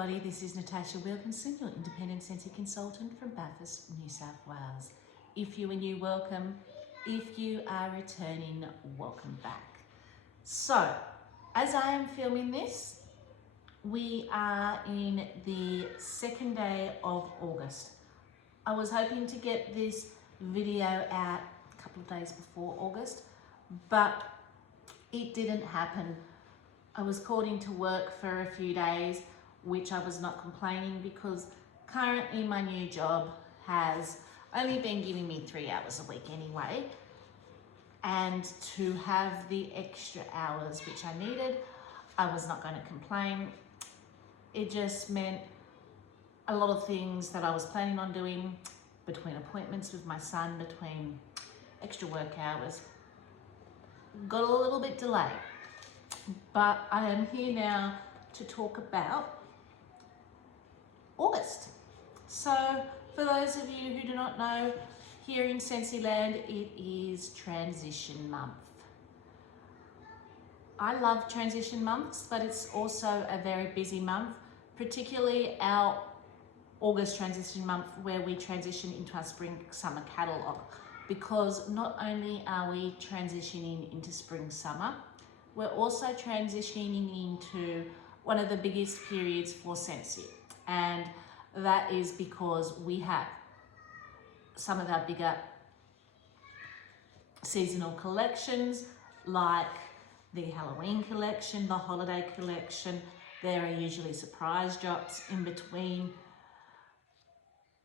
everybody, this is Natasha Wilkinson, your independent Scentsy consultant from Bathurst, New South Wales. If you are new, welcome. If you are returning, welcome back. So, as I am filming this, we are in the second day of August. I was hoping to get this video out a couple of days before August, but it didn't happen. I was called into work for a few days, which I was not complaining because currently my new job has only been giving me 3 hours a week anyway. And to have the extra hours which I needed, I was not going to complain. It just meant a lot of things that I was planning on doing between appointments with my son, between extra work hours, got a little bit delayed. But I am here now to talk about August. So for those of you who do not know, here in Scentsy Land, it is transition month. I love transition months, but it's also a very busy month, particularly our August transition month where we transition into our spring summer catalogue, because not only are we transitioning into spring summer, we're also transitioning into one of the biggest periods for Scentsy, and that is because we have some of our bigger seasonal collections like the Halloween collection, the holiday collection. There are usually surprise drops in between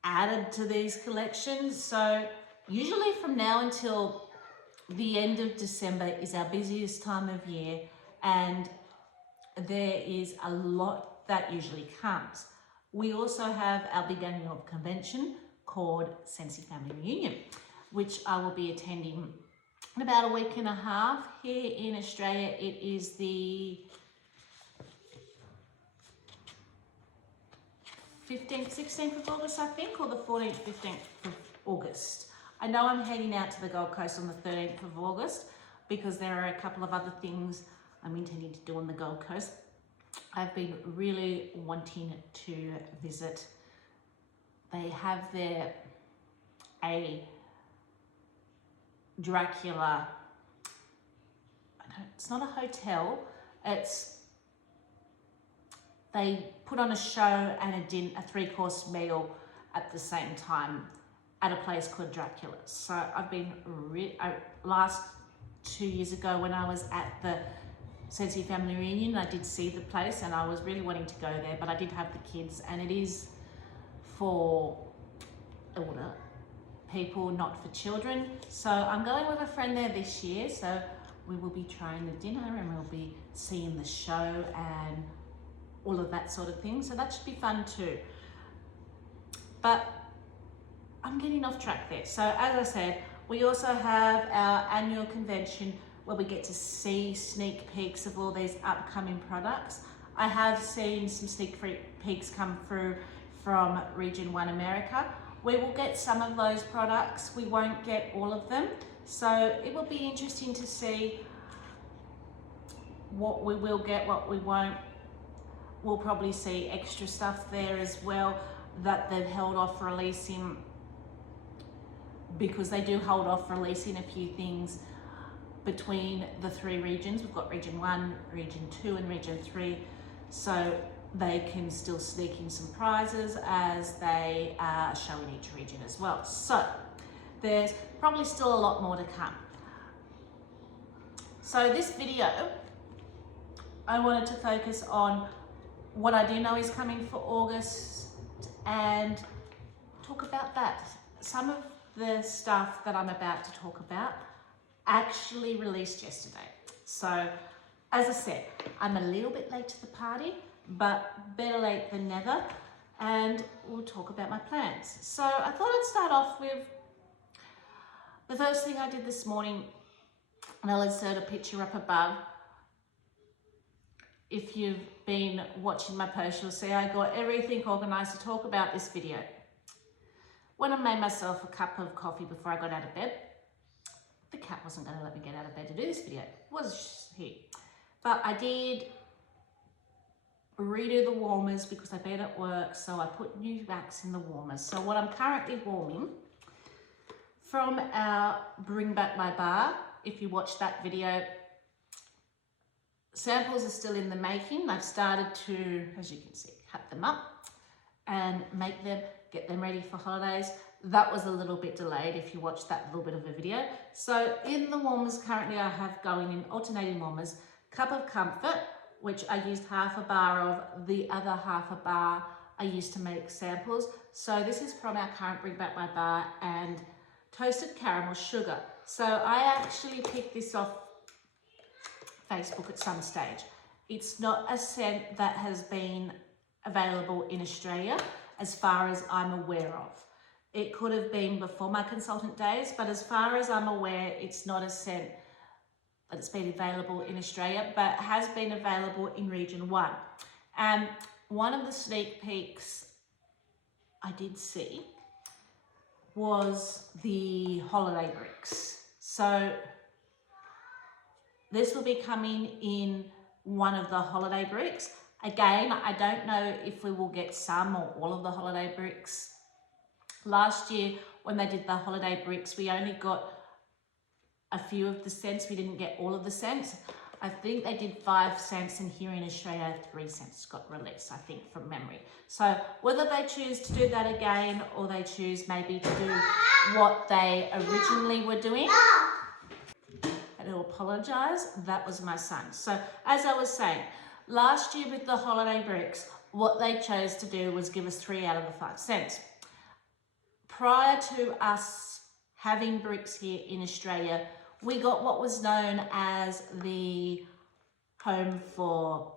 added to these collections. So usually from now until the end of December is our busiest time of year, and there is a lot that usually comes. We also have our big annual convention called Scentsy Family Reunion, which I will be attending in about a week and a half. Here in Australia, it is the 15th, 16th of August, I think, or the 14th, 15th of August. I know I'm heading out to the Gold Coast on the 13th of August because there are a couple of other things I'm intending to do on the Gold Coast. I've been really wanting to visit. They have there a Dracula, it's not a hotel, they put on a show and a 3-course meal at the same time at a place called Dracula. So I've been last 2 years ago when I was at the Scentsy Family Reunion, I did see the place and I was really wanting to go there, but I did have the kids, and it is for older people, not for children. So I'm going with a friend there this year, so we will be trying the dinner and we'll be seeing the show and all of that sort of thing. So that should be fun too. But I'm getting off track there. So as I said, we also have our annual convention where we get to see sneak peeks of all these upcoming products. I have seen some sneak peeks come through from Region 1 America. We will get some of those products. We won't get all of them. So it will be interesting to see what we will get, what we won't. We'll probably see extra stuff there as well that they've held off releasing, because they do hold off releasing a few things between the 3 regions. We've got Region 1, Region 2 and Region 3. So they can still sneak in some prizes as they show in each region as well. So there's probably still a lot more to come. So this video, I wanted to focus on what I do know is coming for August and talk about that. Some of the stuff that I'm about to talk about actually released yesterday. So as I said, I'm a little bit late to the party, but better late than never, and we'll talk about my plans. So I thought I'd start off with the first thing I did this morning, and I'll insert a picture up above. If you've been watching my post, you'll see I got everything organised to talk about this video. When I made myself a cup of coffee before I got out of bed, the cat wasn't going to let me get out of bed to do this video. It was he. But I did redo the warmers because I've been at work, so I put new wax in the warmers. So what I'm currently warming from our Bring Back My Bar, if you watched that video, samples are still in the making. I've started to, as you can see, cut them up and make them, get them ready for holidays. That was a little bit delayed if you watched that little bit of a video. So in the warmers currently I have going in alternating warmers, Cup of Comfort, which I used half a bar of, the other half a bar I used to make samples. So this is from our current Bring Back My Bar, and Toasted Caramel Sugar. So I actually picked this off Facebook at some stage. It's not a scent that has been available in Australia as far as I'm aware of. It could have been before my consultant days, but as far as I'm aware, it's not a scent that's been available in Australia, but has been available in Region 1. And one of the sneak peeks I did see was the holiday bricks. So this will be coming in one of the holiday bricks. Again, I don't know if we will get some or all of the holiday bricks. Last year, when they did the holiday bricks, we only got a few of the scents. We didn't get all of the scents. I think they did 5 scents, and here in Australia, 3 scents got released, I think, from memory. So whether they choose to do that again or they choose maybe to do what they originally were doing, I do apologise, that was my son. So as I was saying, last year with the holiday bricks, what they chose to do was give us 3 out of the 5 scents. Prior to us having bricks here in Australia, we got what was known as the Home for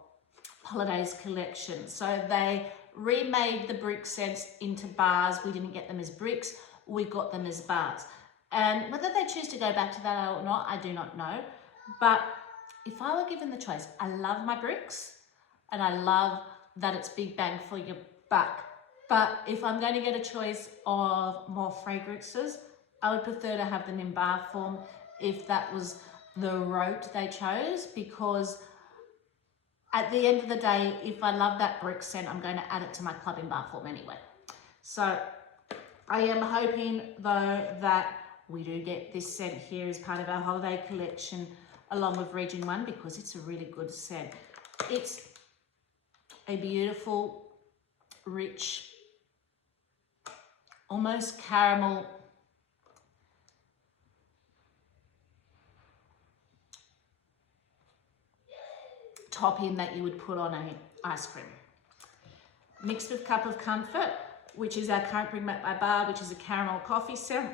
Holidays collection. So they remade the brick scents into bars. We didn't get them as bricks, we got them as bars. And whether they choose to go back to that or not, I do not know. But if I were given the choice, I love my bricks and I love that it's big bang for your buck. But if I'm going to get a choice of more fragrances, I would prefer to have them in bar form if that was the route they chose, because at the end of the day, if I love that brick scent, I'm going to add it to my club in bar form anyway. So I am hoping though that we do get this scent here as part of our holiday collection along with Region 1, because it's a really good scent. It's a beautiful, rich, almost caramel topping that you would put on a ice cream. Mixed with Cup of Comfort, which is our current Bring Back My Bar, which is a caramel coffee scent.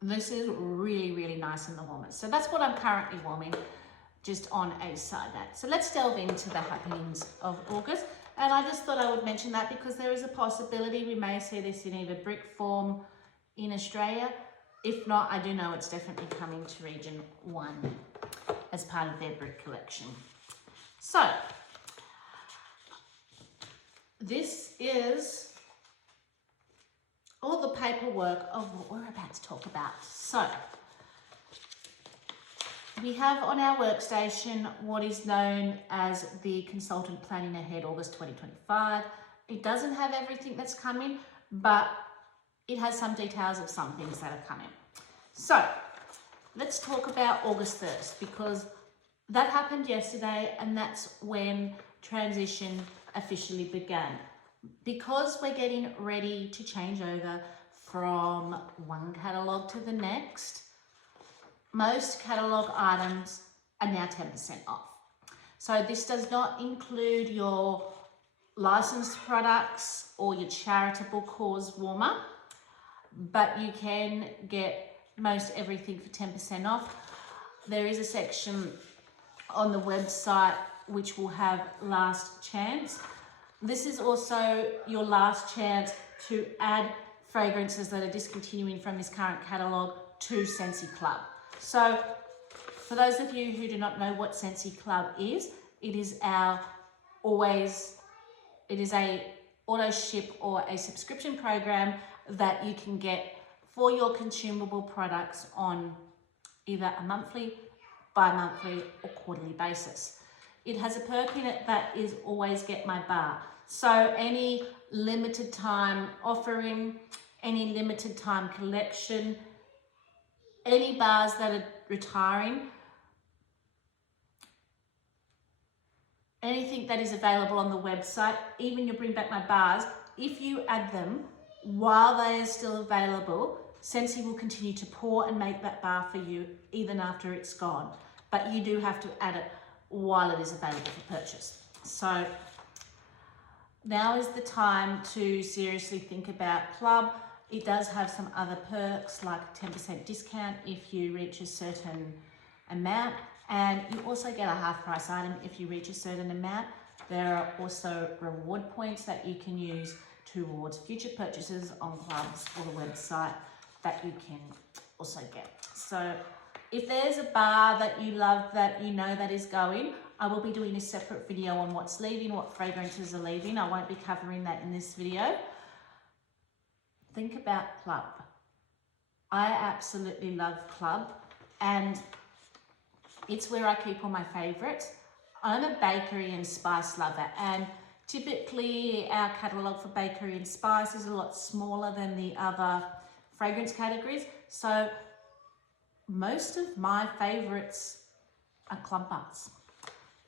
This is really, really nice in the warmers. So that's what I'm currently warming, just on a side note. So let's delve into the happenings of August. And I just thought I would mention that because there is a possibility we may see this in either brick form in Australia. If not, I do know it's definitely coming to Region 1 as part of their brick collection. So this is all the paperwork of what we're about to talk about. So we have on our workstation what is known as the Consultant Planning Ahead August 2025. It doesn't have everything that's coming, but it has some details of some things that are coming. So let's talk about August 1st, because that happened yesterday and that's when transition officially began. Because we're getting ready to change over from one catalogue to the next, most catalogue items are now 10% off. So this does not include your licensed products or your charitable cause warmer, but you can get most everything for 10% off. There is a section on the website which will have last chance. This is also your last chance to add fragrances that are discontinuing from this current catalogue to Scentsy Club. So for those of you who do not know what Scentsy Club is, it is a auto ship or a subscription program that you can get for your consumable products on either a monthly, bi-monthly or quarterly basis. It has a perk in it that is always get my bar. So any limited time offering, any limited time collection, any bars that are retiring, anything that is available on the website, even your Bring Back My Bars, if you add them while they are still available, Scentsy will continue to pour and make that bar for you even after it's gone. But you do have to add it while it is available for purchase. So now is the time to seriously think about Club. It does have some other perks like 10% discount if you reach a certain amount, and you also get a half price item if you reach a certain amount. There are also reward points that you can use towards future purchases on Clubs or the website that you can also get. So if there's a bar that you love that you know that is going, I will be doing a separate video on what's leaving, what fragrances are leaving. I won't be covering that in this video. Think about Club. I absolutely love Club, and it's where I keep all my favorites. I'm a bakery and spice lover, and typically our catalogue for bakery and spice is a lot smaller than the other fragrance categories. So most of my favorites are Club bars.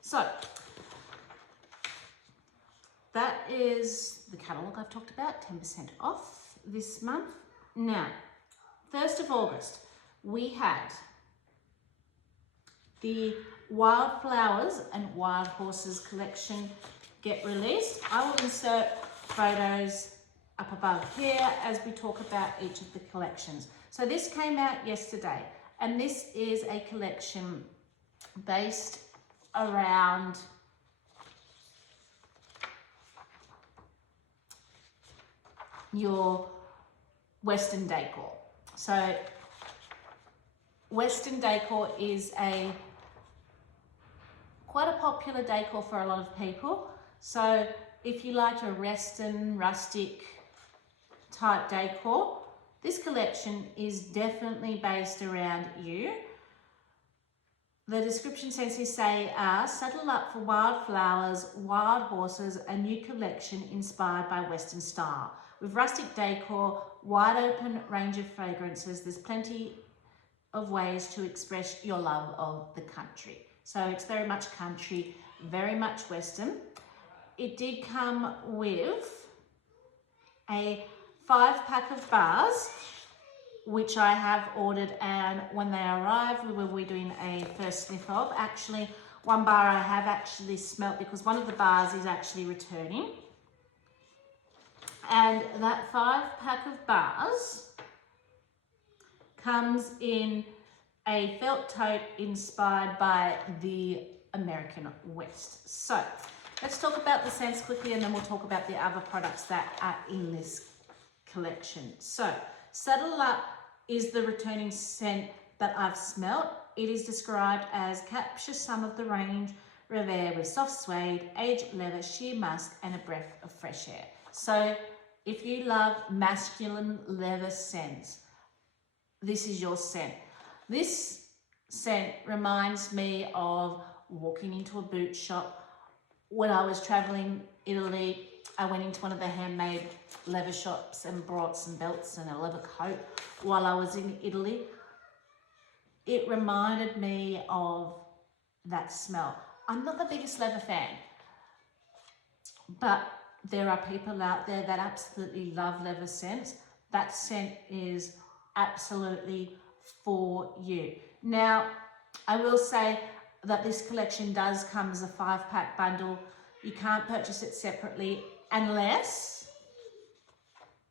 So that is the catalogue I've talked about, 10% off this month. Now, 1st of August, we had the Wildflowers and Wild Horses collection get released. I will insert photos up above here as we talk about each of the collections. So this came out yesterday, and this is a collection based around your Western decor. So Western decor is quite a popular decor for a lot of people. So if you like a Western rustic type decor, this collection is definitely based around you. The description Scentsy say are, settle up for wildflowers, wild horses, a new collection inspired by Western style. With rustic decor, wide open range of fragrances, there's plenty of ways to express your love of the country. So it's very much country, very much Western. It did come with a 5-pack of bars, which I have ordered, and when they arrive, we will be doing a first sniff of. Actually, one bar I have actually smelt because one of the bars is actually returning. And that 5-pack of bars comes in a felt tote inspired by the American West. So let's talk about the scents quickly, and then we'll talk about the other products that are in this collection. So Saddle Up is the returning scent that I've smelt. It is described as capture some of the range, revere with soft suede, aged leather, sheer musk, and a breath of fresh air. So if you love masculine leather scents, this is your scent. This scent reminds me of walking into a boot shop. When I was traveling Italy, I went into one of the handmade leather shops and brought some belts and a leather coat while I was in Italy. It reminded me of that smell. I'm not the biggest leather fan, but there are people out there that absolutely love leather scents. That scent is absolutely for you. Now, I will say that this collection does come as a 5-pack bundle. You can't purchase it separately unless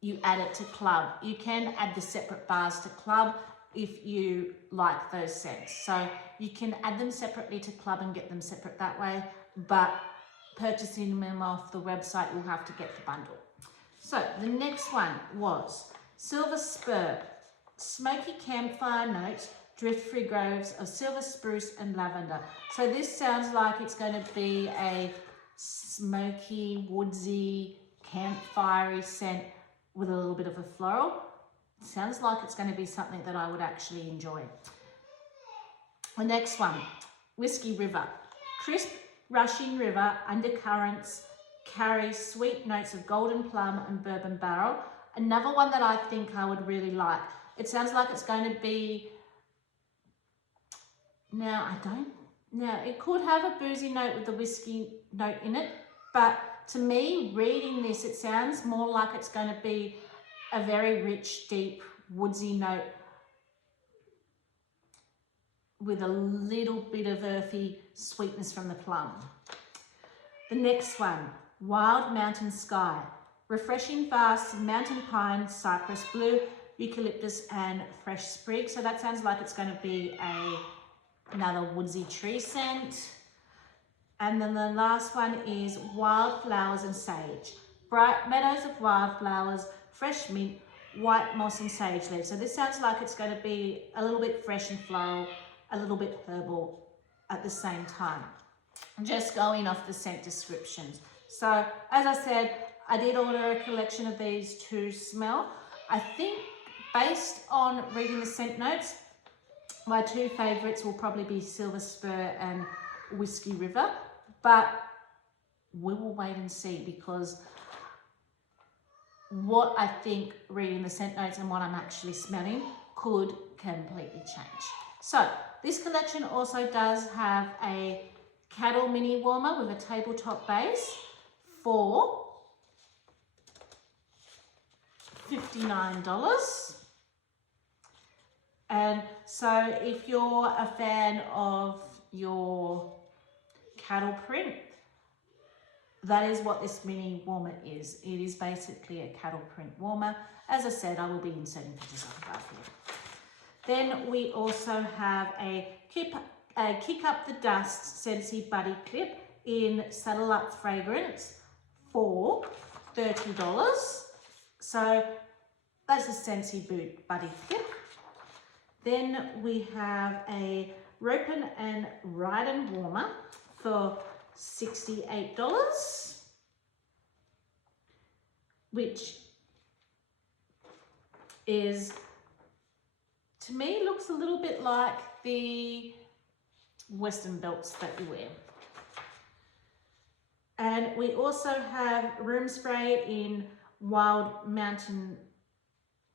you add it to Club. You can add the separate bars to Club if you like those scents. So you can add them separately to Club and get them separate that way, but purchasing them off the website, you'll have to get the bundle. So the next one was Silver Spur, smoky campfire notes, drift-free groves of silver spruce and lavender. So this sounds like it's going to be a smoky, woodsy, campfire-y scent with a little bit of a floral. It sounds like it's going to be something that I would actually enjoy. The next one, Whiskey River, crisp rushing river undercurrents carry sweet notes of golden plum and bourbon barrel. Another one that I think I would really like. It sounds like it's going to be, now it could have a boozy note with the whiskey note in it, but to me, reading this, it sounds more like it's going to be a very rich, deep, woodsy note with a little bit of earthy sweetness from the plum. The next one, Wild Mountain Sky. Refreshing vast mountain pine, cypress blue, eucalyptus and fresh sprig. So that sounds like it's going to be another woodsy tree scent. And then the last one is Wildflowers and Sage. Bright meadows of wildflowers, fresh mint, white moss and sage leaves. So this sounds like it's going to be a little bit fresh and floral, a little bit herbal at the same time. Just going off the scent descriptions. So as I said, I did order a collection of these to smell. I think based on reading the scent notes, my two favourites will probably be Silver Spur and Whiskey River, but we will wait and see, because what I think reading the scent notes and what I'm actually smelling could completely change. So this collection also does have a cattle mini warmer with a tabletop base for $59. And so if you're a fan of your cattle print, that is what this mini warmer is. It is basically a cattle print warmer. As I said, I will be inserting pictures of above here. Then we also have a Kick Up the Dust Scentsy Buddy Clip in Saddle Up Fragrance for $30. So that's a Scentsy Buddy Clip. Then we have a Ropen and Ryden Warmer for $68, which is, to me, looks a little bit like the Western belts that you wear. And we also have Room Spray in Wild Mountain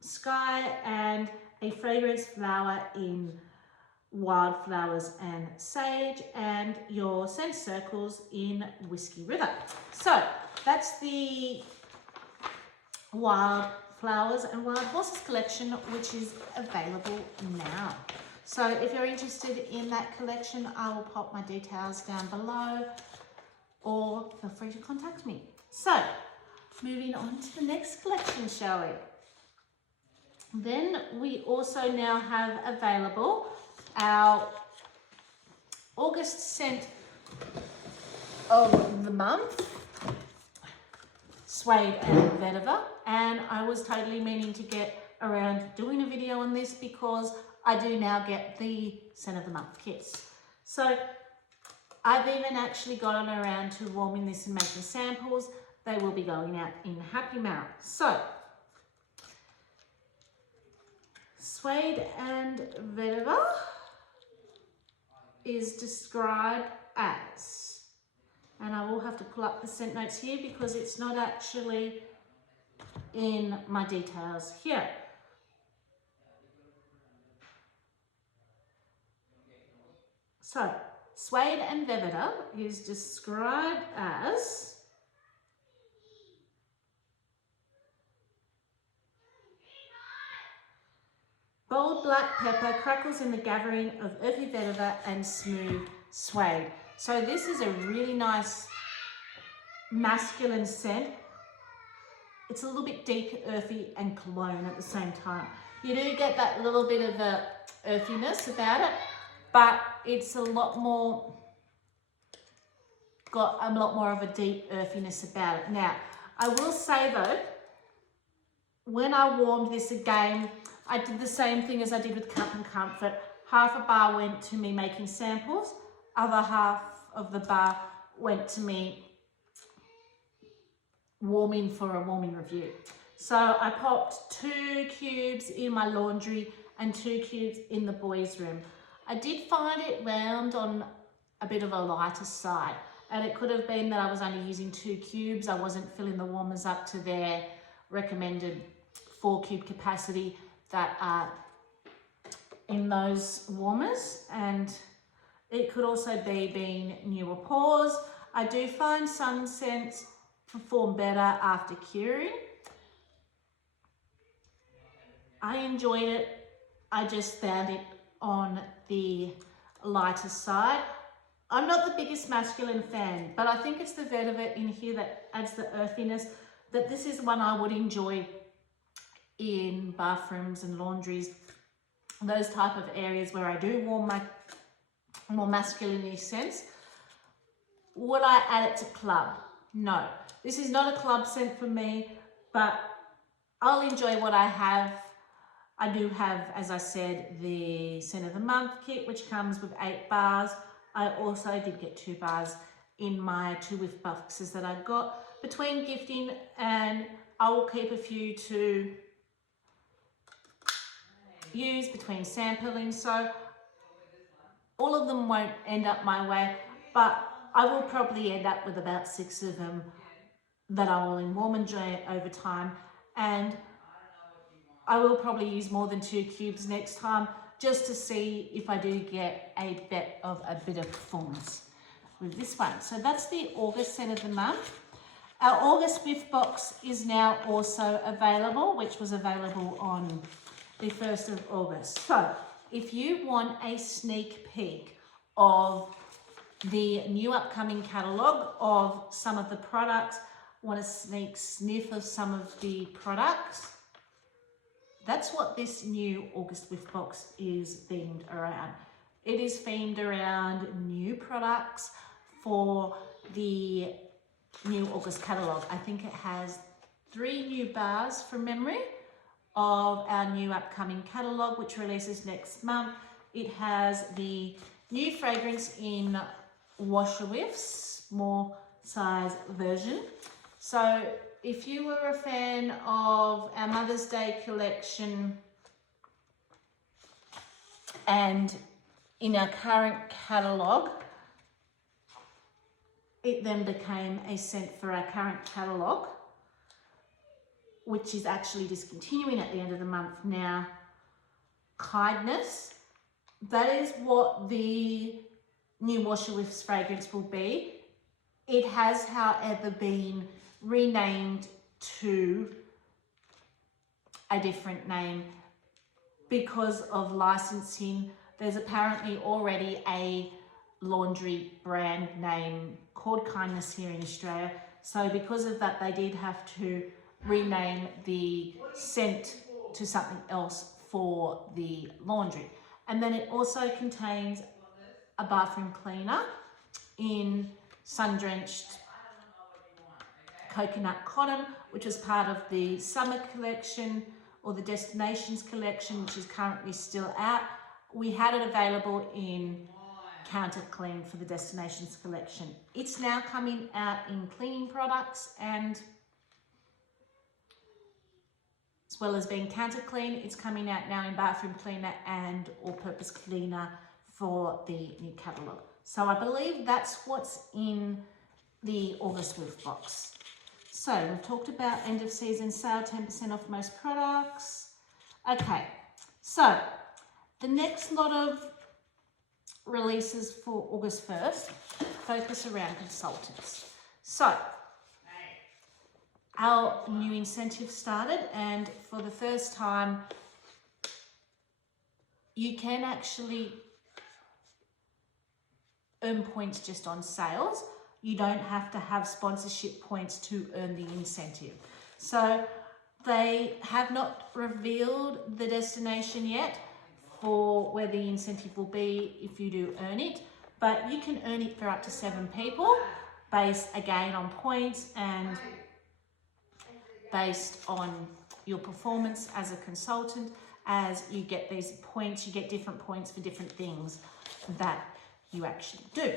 Sky and a Fragrance Flower in Wildflowers and Sage, and your scent circles in Whiskey River. So that's the Wildflowers and Wild Horses collection, which is available now. So if you're interested in that collection, I will pop my details down below, or feel free to contact me. So moving on to the next collection, shall we? Then we also now have available our August scent of the month, Suede and Vetiver. And I was totally meaning to get around doing a video on this, because I do now get the scent of the month kits. So I've even actually gotten around to warming this and making samples. They will be going out in Happy Mail. So Suede and Vetiver is described as, and I will have to pull up the scent notes here because it's not actually in my details here. So Suede and Vetiver is described as bold black pepper crackles in the gathering of earthy vetiver and smooth suede. So this is a really nice masculine scent. It's a little bit deep, earthy and cologne at the same time. You do get that little bit of a earthiness about it, but it's a lot more, got a lot more of a deep earthiness about it. Now, I will say though, when I warmed this again, I did the same thing as I did with Cup and Comfort. Half a bar went to me making samples, other half of the bar went to me warming for a warming review. So I popped 2 cubes in my laundry and 2 cubes in the boys' room. I did find it round on a bit of a lighter side. And it could have been that I was only using 2 cubes. I wasn't filling the warmers up to their recommended 4 cube capacity that are in those warmers. And it could also be being newer pores. I do find some scents perform better after curing. I enjoyed it. I just found it on the lighter side. I'm not the biggest masculine fan, but I think it's the vetiver in here that adds the earthiness, that this is one I would enjoy in bathrooms and laundries, those type of areas where I do warm my more masculine scents. Would I add it to club? No. This is not a club scent for me, but I'll enjoy what I have. I do have, as I said, the Scent of the Month kit, which comes with 8 bars. I also did get 2 bars in my 2 whiff boxes that I got. Between gifting and I will keep a few to use between sampling. So all of them won't end up my way, but I will probably end up with about 6 of them that I will warm and enjoy over time. And I will probably use more than 2 cubes next time, just to see if I do get a bit of performance with this one. So that's the August Scent of the Month. Our August whiff box is now also available, which was available on the 1st of August. So if you want a sneak peek of the new upcoming catalogue of some of the products, want a sneak sniff of some of the products, that's what this new August whiff box is themed around. It is themed around new products for the new August catalogue. I think it has 3 new bars from memory of our new upcoming catalogue, which releases next month. It has the new fragrance in washer whiffs, more size version. So if you were a fan of our Mother's Day collection and in our current catalogue, it then became a scent for our current catalogue, which is actually discontinuing at the end of the month now, Kindness. That is what the new washer whiffs fragrance will be. It has, however, been renamed to a different name because of licensing. There's apparently already a laundry brand name called Kindness here in Australia. So because of that, they did have to rename the scent to something else for the laundry. And then it also contains a bathroom cleaner in sun-drenched coconut cotton, which is part of the summer collection or the Destinations collection, which is currently still out. We had it available in Counter Clean for the Destinations collection. It's now coming out in cleaning products, and as well as being Counter Clean, it's coming out now in bathroom cleaner and all-purpose cleaner for the new catalogue. So I believe that's what's in the August whiff box. So we've talked about end of season sale, 10% off most products. Okay, so the next lot of releases for August 1st focus around consultants. So our new incentive started, and for the first time you can actually earn points just on sales. You don't have to have sponsorship points to earn the incentive. So they have not revealed the destination yet for where the incentive will be if you do earn it, but you can earn it for up to 7 people based again on points and based on your performance as a consultant. As you get these points, you get different points for different things that you actually do.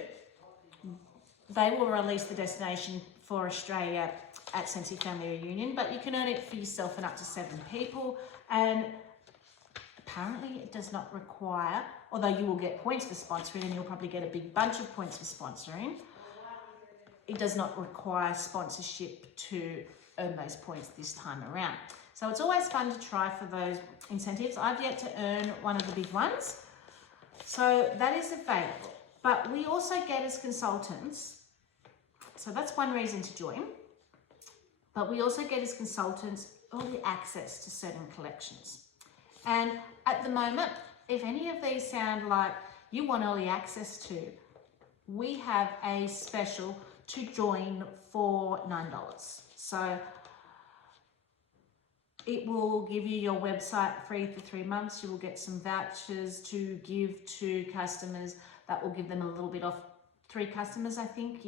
They will release the destination for Australia at Scentsy Family Reunion, but you can earn it for yourself and up to 7 people. And apparently it does not require, although you will get points for sponsoring, and you'll probably get a big bunch of points for sponsoring, it does not require sponsorship to earn those points this time around. So it's always fun to try for those incentives. I've yet to earn one of the big ones. So that is available. But we also get as consultants, so that's one reason to join, but we also get as consultants early access to certain collections. And at the moment, if any of these sound like you want early access to, we have a special to join for $9. So it will give you your website free for 3 months. You will get some vouchers to give to customers that will give them a little bit off. 3 customers, I think,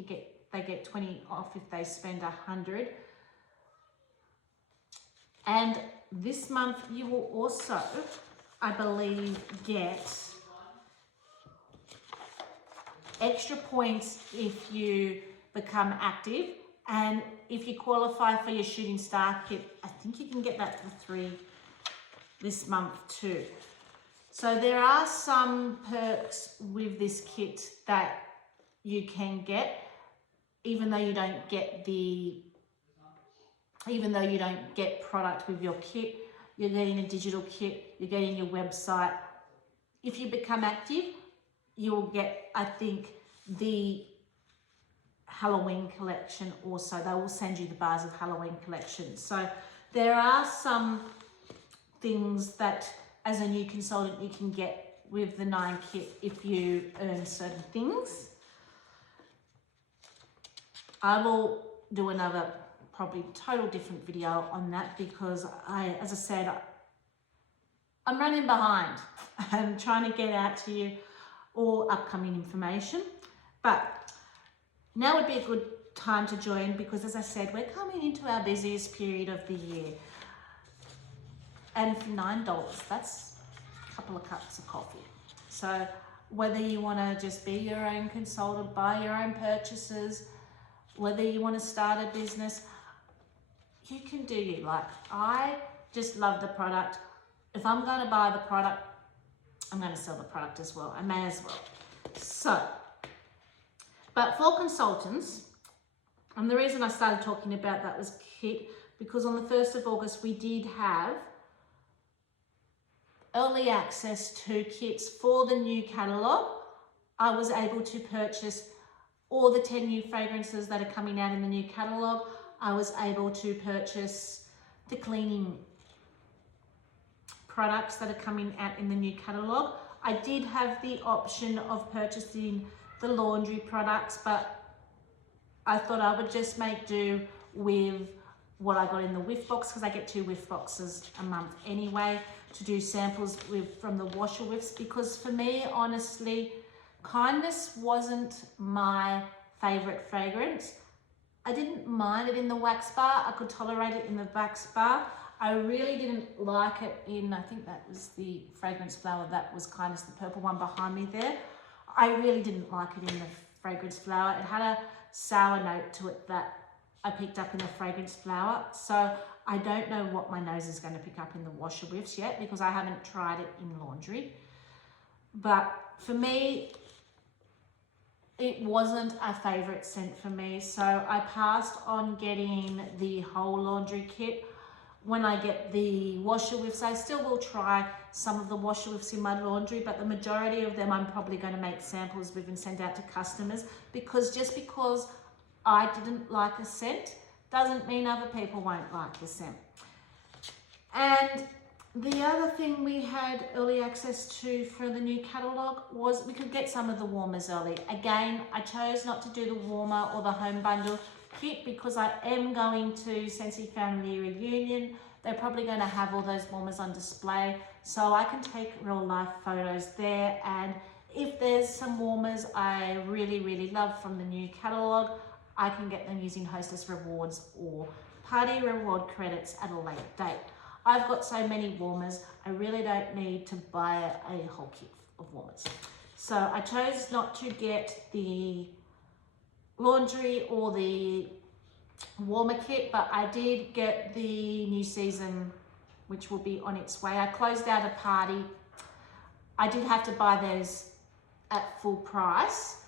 they get 20 off if they spend 100. And this month you will also, I believe, get extra points if you become active, and if you qualify for your shooting star kit, I think you can get that for 3 this month too. So there are some perks with this kit that you can get, even though you don't get product with your kit. You're getting a digital kit, you're getting your website. If you become active, you'll get, I think, the Halloween collection also. They will send you the bars of Halloween collection. So there are some things that as a new consultant you can get with the 9 kit if you earn certain things. I will do another probably total different video on that because as I said, I'm running behind. I'm trying to get out to you all upcoming information. But now would be a good time to join because, as I said, we're coming into our busiest period of the year. And for $9, that's a couple of cups of coffee. So whether you want to just be your own consultant, buy your own purchases, whether you want to start a business, you can do you. Like, I just love the product. If I'm going to buy the product, I'm going to sell the product as well. I may as well. So, but for consultants, and the reason I started talking about that was kit, because on the 1st of August, we did have early access to kits for the new catalogue. I was able to purchase all the 10 new fragrances that are coming out in the new catalogue. I was able to purchase the cleaning products that are coming out in the new catalogue. I did have the option of purchasing the laundry products, but I thought I would just make do with what I got in the whiff box, because I get 2 whiff boxes a month anyway to do samples with from the washer whiffs, because for me, honestly, Kindness wasn't my favorite fragrance. I didn't mind it in the wax bar. I could tolerate it in the wax bar. I really didn't like it in, I think that was the fragrance flower, that was Kindness, the purple one behind me there. I really didn't like it in the fragrance flower. It had a sour note to it that I picked up in the fragrance flower. So I don't know what my nose is going to pick up in the washer whiffs yet, because I haven't tried it in laundry. But for me, it wasn't a favorite scent for me. So I passed on getting the whole laundry kit. When I get the washer whiffs, I still will try some of the washer whiffs in my laundry, but the majority of them I'm probably going to make samples with and send out to customers, because just because I didn't like a scent doesn't mean other people won't like the scent. And the other thing we had early access to for the new catalogue was we could get some of the warmers early. Again, I chose not to do the warmer or the home bundle kit because I am going to Scentsy Family Reunion. They're probably going to have all those warmers on display, so I can take real life photos there. And if there's some warmers I really, really love from the new catalogue, I can get them using Hostess Rewards or Party Reward credits at a later date. I've got so many warmers, I really don't need to buy a whole kit of warmers. So I chose not to get the laundry or the warmer kit, but I did get the new season, which will be on its way. I closed out a party. I did have to buy those at full price.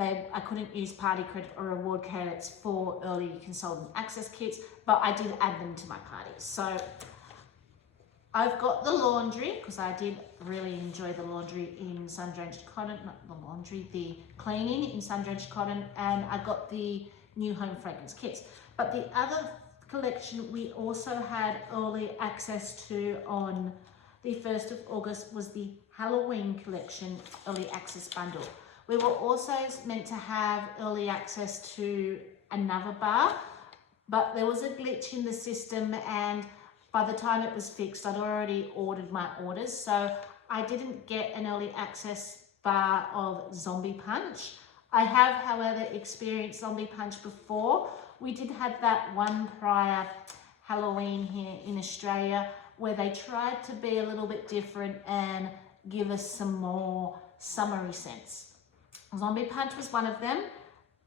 I couldn't use party credit or reward credits for early consultant access kits, but I did add them to my party. So I've got the laundry, because I did really enjoy the laundry in sun-drenched cotton, not the laundry, the cleaning in sun-drenched cotton, and I got the new home fragrance kits. But the other collection we also had early access to on the 1st of August was the Halloween collection early access bundle. We were also meant to have early access to another bar, but there was a glitch in the system, and by the time it was fixed, I'd already ordered my orders, so I didn't get an early access bar of Zombie Punch. I have, however, experienced Zombie Punch before. We did have that one prior Halloween here in Australia where they tried to be a little bit different and give us some more summery scents. Zombie Punch was one of them.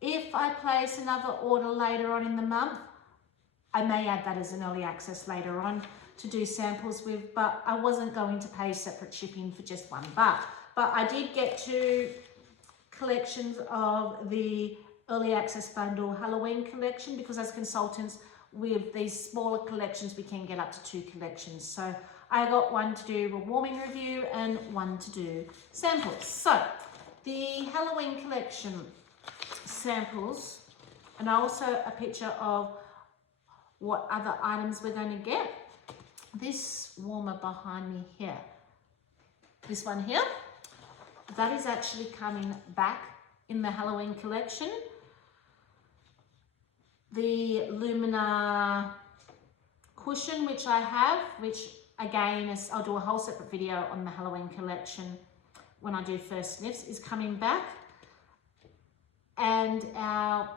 If I place another order later on in the month, I may add that as an early access later on to do samples with, but I wasn't going to pay separate shipping for just one bar. But I did get 2 collections of the early access bundle Halloween collection, because as consultants with these smaller collections, we can get up to 2 collections. So I got one to do a warming review and one to do samples. So the Halloween collection samples, and also a picture of what other items we're going to get. This warmer behind me here, this one here, that is actually coming back in the Halloween collection. The Lumina cushion, which I have, which again is, I'll do a whole separate video on the Halloween collection when I do first sniffs, is coming back. And our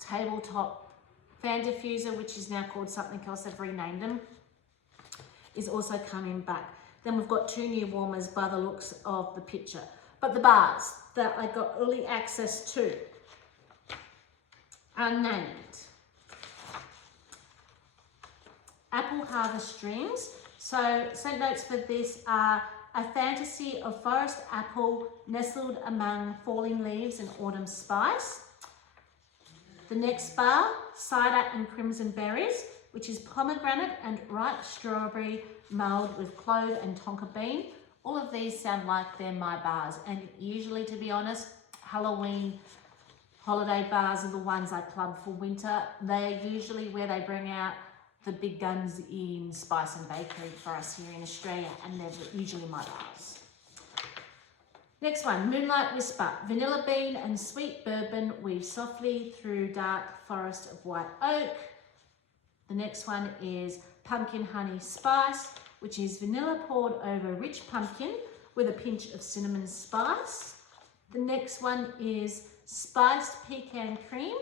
tabletop fan diffuser, which is now called something else, they've renamed them, is also coming back. Then we've got 2 new warmers by the looks of the picture. But the bars that I got early access to are named Apple Harvest Dreams. So scent notes for this are a fantasy of forest apple nestled among falling leaves and autumn spice. The next bar, cider and crimson berries, which is pomegranate and ripe strawberry mulled with clove and tonka bean. All of these sound like they're my bars, and usually, to be honest, Halloween holiday bars are the ones I club for winter. They're usually where they bring out the big guns in spice and bakery for us here in Australia, and they're usually my bars. Next one, Moonlight Whisper. Vanilla bean and sweet bourbon weave softly through dark forest of white oak. The next one is Pumpkin Honey Spice, which is vanilla poured over rich pumpkin with a pinch of cinnamon spice. The next one is Spiced Pecan Cream,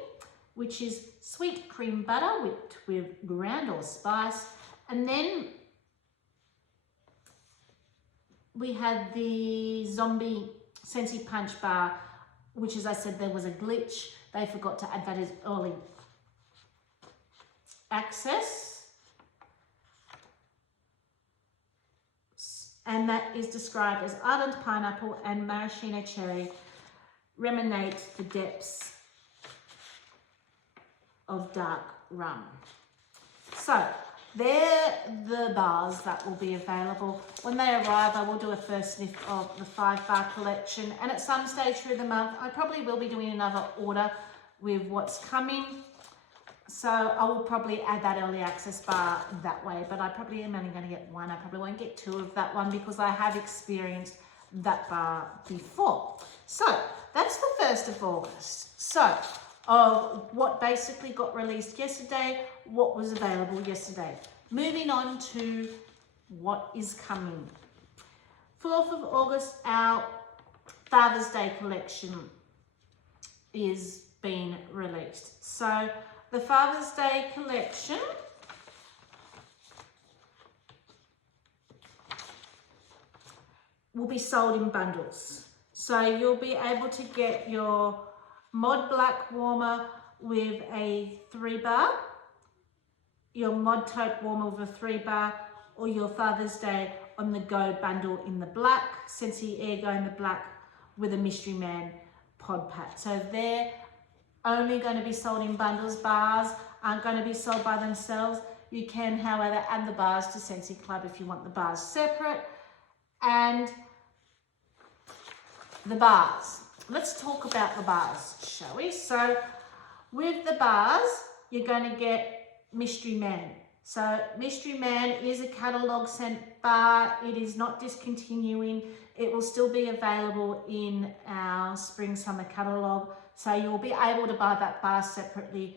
which is sweet cream butter whipped with ground or spice. And then we had the Zombie Scentsy Punch Bar, which, as I said, there was a glitch. They forgot to add that as early access. And that is described as ardent pineapple and maraschino cherry reminate the depths of dark rum. So they're the bars that will be available. When they arrive, I will do a first sniff of the 5-bar collection, and at some stage through the month I probably will be doing another order with what's coming. So I will probably add that early access bar that way, but I probably am only going to get 1. I probably won't get 2 of that one because I have experienced that bar before. So that's the 1st of August. So of what basically got released yesterday, what was available yesterday. Moving on to what is coming. 4th of August, our Father's Day collection is being released. So the Father's Day collection will be sold in bundles. So you'll be able to get your Mod Black Warmer with a 3-bar, your Mod Taupe Warmer with a 3-bar, or your Father's Day on the Go bundle in the black, Scentsy Air Go in the black with a Mystery Man pod pack. So they're only going to be sold in bundles. Bars aren't going to be sold by themselves. You can, however, add the bars to Scentsy Club if you want the bars separate. And the bars. Let's talk about the bars, shall we? So with the bars, you're going to get Mystery Man. So Mystery Man is a catalogue scent bar. It is not discontinuing. It will still be available in our spring summer catalogue. So you'll be able to buy that bar separately,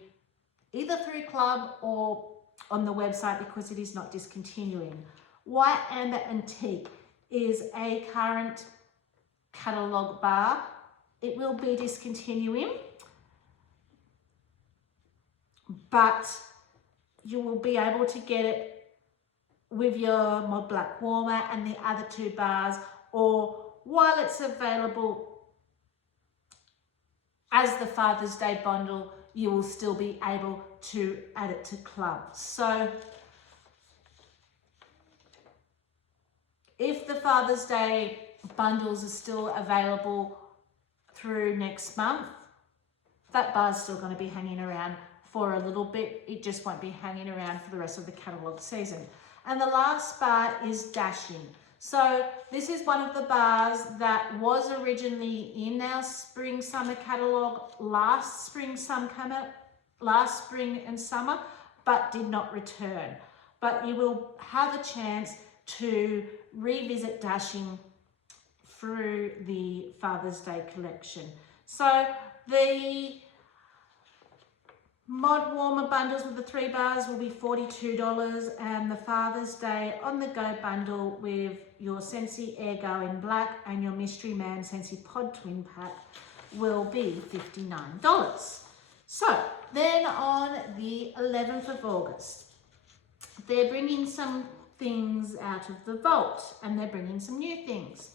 either through Club or on the website, because it is not discontinuing. White Amber Antique is a current catalogue bar. It will be discontinuing, but you will be able to get it with your Mod Black Warmer and the other two bars, or while it's available as the Father's Day bundle, you will still be able to add it to Club. So if the Father's Day bundles are still available through next month, that bar's still going to be hanging around for a little bit. It just won't be hanging around for the rest of the catalogue season. And the last bar is Dashing. So this is one of the bars that was originally in our spring summer catalogue last spring and summer, but did not return. But you will have a chance to revisit Dashing through the Father's Day collection. So the Mod Warmer bundles with the 3 bars will be $42, and the Father's Day on the go bundle with your Scentsy Air Go in black and your Mystery Man Scentsy Pod Twin Pack will be $59. So then on the 11th of August, they're bringing some things out of the vault, and they're bringing some new things.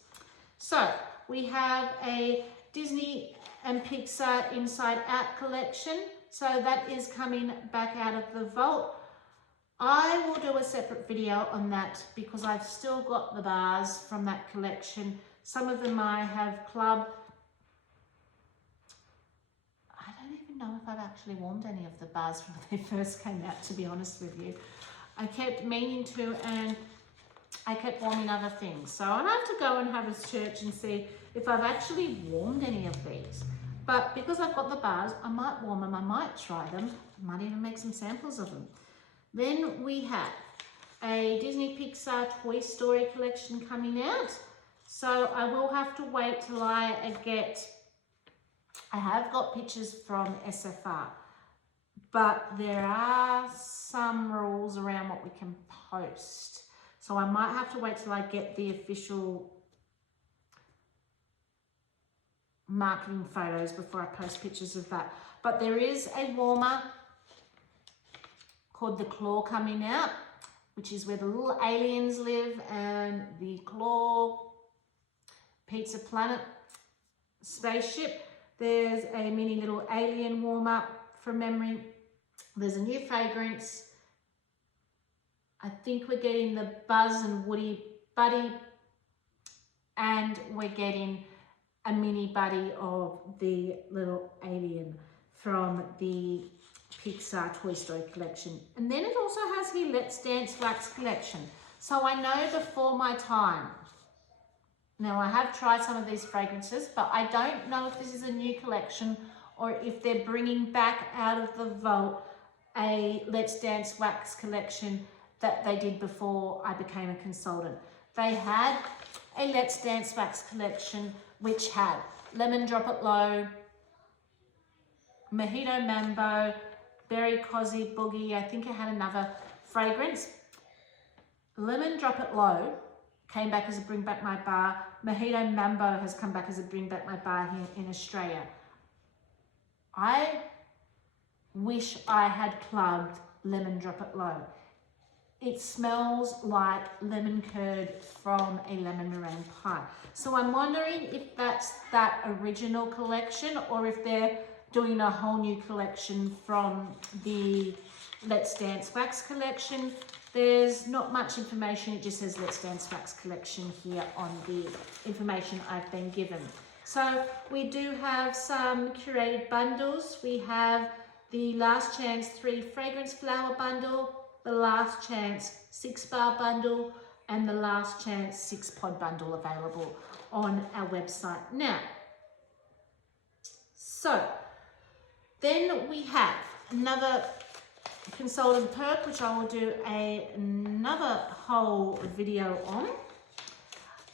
So we have a Disney and Pixar Inside Out collection. So that is coming back out of the vault. I will do a separate video on that because I've still got the bars from that collection. Some of them I have Club. I don't even know if I've actually warmed any of the bars from when they first came out, to be honest with you. I kept meaning to, and I kept warming other things. So I'll have to go and have a search and see if I've actually warmed any of these. But because I've got the bars, I might warm them, I might try them, I might even make some samples of them. Then we have a Disney Pixar Toy Story collection coming out. So I will have to wait till I have got pictures from SFR, but there are some rules around what we can post. So I might have to wait till I get the official marketing photos before I post pictures of that. But there is a warmer called the Claw coming out, which is where the little aliens live, and the Claw Pizza Planet spaceship. There's a mini little alien warm-up from memory. There's a new fragrance. I think we're getting the Buzz and Woody Buddy, and we're getting a mini buddy of the little alien from the Pixar Toy Story collection. And then it also has here Let's Dance Wax collection. So I know before my time. Now I have tried some of these fragrances, but I don't know if this is a new collection or if they're bringing back out of the vault a Let's Dance Wax collection that they did before I became a consultant. They had a Let's Dance Wax collection which had Lemon Drop It Low, Mojito Mambo, Berry Cosy Boogie. I think it had another fragrance. Lemon Drop It Low came back as a Bring Back My Bar. Mojito Mambo has come back as a Bring Back My Bar here in Australia. I wish I had plugged Lemon Drop It Low. It smells like lemon curd from a lemon meringue pie. So I'm wondering if that's that original collection or if they're doing a whole new collection from the Let's Dance Wax collection. There's not much information, it just says Let's Dance Wax collection here on the information I've been given. So we do have some curated bundles. We have the Last Chance 3 fragrance flower bundle, the Last Chance 6 bar bundle, and the Last Chance 6 pod bundle available on our website now. So then we have another consultant perk, which I will do another whole video on.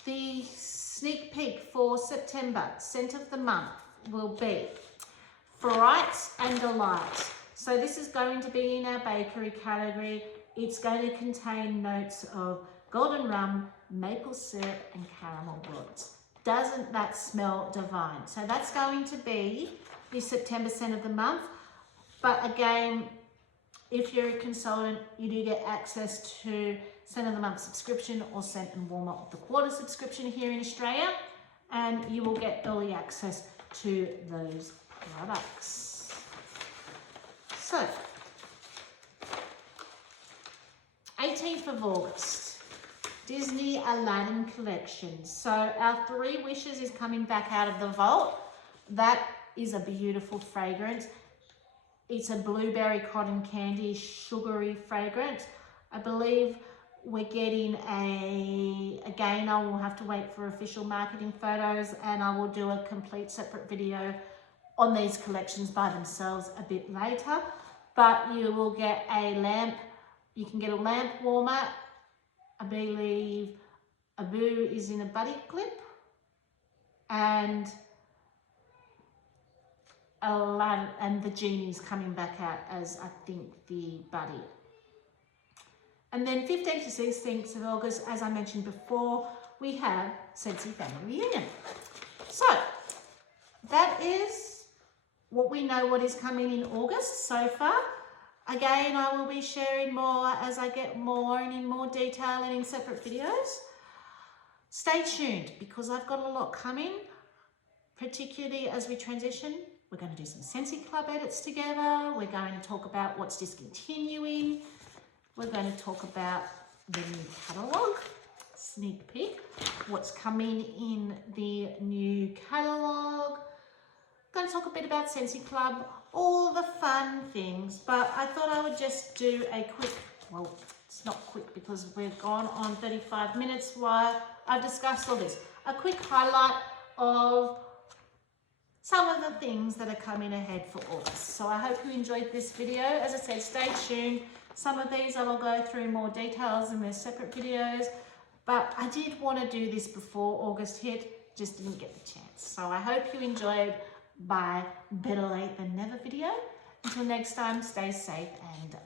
The sneak peek for September, scent of the month, will be Fright and Delight. So this is going to be in our bakery category. It's going to contain notes of golden rum, maple syrup, and caramel woods. Doesn't that smell divine? So that's going to be the September scent of the month. But again, if you're a consultant, you do get access to Scent of the Month subscription or Scent and Warm Up of the Quarter subscription here in Australia, and you will get early access to those products. So, 18th of August, Disney Aladdin collection. So our 3 Wishes is coming back out of the vault. That is a beautiful fragrance. It's a blueberry cotton candy sugary fragrance. I believe we're getting again, I will have to wait for official marketing photos, and I will do a complete separate video on these collections by themselves a bit later. But you will get a lamp, you can get a lamp warmer. I believe Abu is in a buddy clip, and Aladdin and the Genie's coming back out as, I think, the buddy. And then 15th to 16th of August, as I mentioned before, we have Scentsy Family Reunion. So that is what we know what is coming in August so far. Again, I will be sharing more as I get more and in more detail and in separate videos. Stay tuned because I've got a lot coming, particularly as we transition. We're going to do some Scentsy Club edits together. We're going to talk about what's discontinuing. We're going to talk about the new catalogue, sneak peek, what's coming in the new catalogue. Going to talk a bit about Scentsy Club, all the fun things, but I thought I would just do a quick, well, it's not quick because we've gone on 35 minutes while I've discussed all this. A quick highlight of some of the things that are coming ahead for August. So I hope you enjoyed this video. As I said, stay tuned. Some of these I will go through more details in their separate videos, but I did want to do this before August hit, just didn't get the chance. So I hope you enjoyed my better late than never video. Until next time, stay safe and